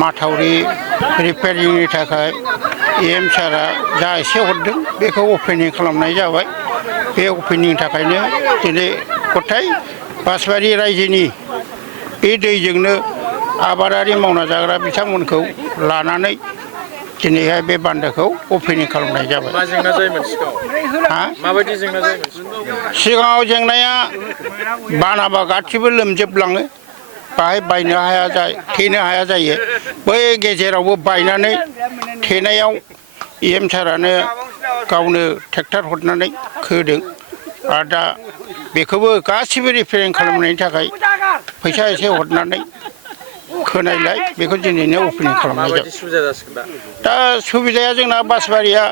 माथावरि रिपेयारिंनि थाखाय एम सारा जा एसे हरदों बेखौ अपेनिं खालामनाय जाबाय। बे अपेनिंनि थाखायनो दिनै गथाय बासबारि रायजोनि बे दैजोंनो आबादारि मावना जाग्रा बिथांमोनखौ लानानै दिनैहाय बे बान्दोखौ अपेनिं खालामनाय जाबाय। मा जेंना जायोमोन सिगाङाव? माबायदि जेंना जायोमोन? सिगाङाव जेंनाया बानाबा गासिबो लोमजोबलाङो। बाहाय बायनो हाया जायो, थेनो हाया जायो। बै गेजेरावबो बायनानै थेनायाव एम सारानो गावनो ट्रेक्टर हरनानै खोदों आरो दा बेखौबो गासिबो रिपेयारिं खालामनायनि थाखाय फैसा एसे हरनानै खोनायलाय बेखौ दिनैनो अपेनिं खालामनाय जाबाय। दा सुबिदाया जोंना बासबारिया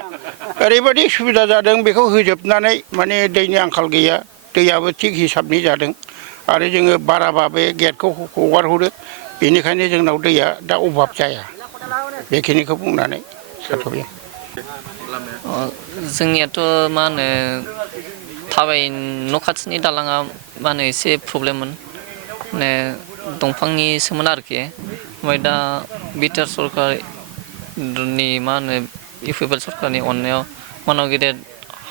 ओरैबायदि सुबिदा जादों बेखौ होजोबनानै माने दैनि आंखाल गैया। दैयाबो थिग हिसाबनि जादों आरो जोङो बाराबा बे गेटखौ हगार हरो बेनिखायनो जोंनाव दैया दा अभाब जाया। बेखिनिखौ बुंनानै जाथ'बाय। जोंनियाथ' मा होनो थाबाय न' खाथिनि दालाङा मा होनो एसे प्रब्लेममोन। माने दंफांनिसोमोन आरोखि ओमफ्राय दा बिटिआर सरकारनि मा होनो इउ पि पि एल सरकारनि अननायाव मानाव गेदेर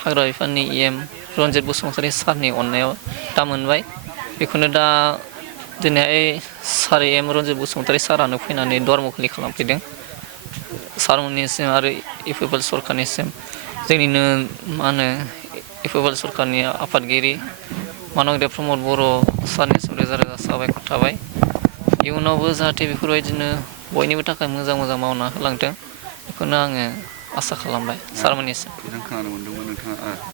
हाग्रा बिफाननि EM रन्जित बसुमतारी सारनि अननायाव दा मोनबाय। बेखौनो दा दिनैहाय सार EM रन्जित बसुमतारी सारानो फैनानै दरमखलि खालामफैदों। सारमोननिसिम आरो इउ पि पि एल सरकारनिसिम जोंनिनो मा होनो इउ पि पि एल सरकारनि आफादगिरि मानगदेब प्रमद बर' सारनिसिम रोजा रोजा साबायखर थाबाय। इयुनावबो जाहाथे बेफोरबायदिनो बयनिबो थाखाय मोजां मोजां मावना होलांथों बेखौनो आङो आसा खालामबाय सारमोननिसिम।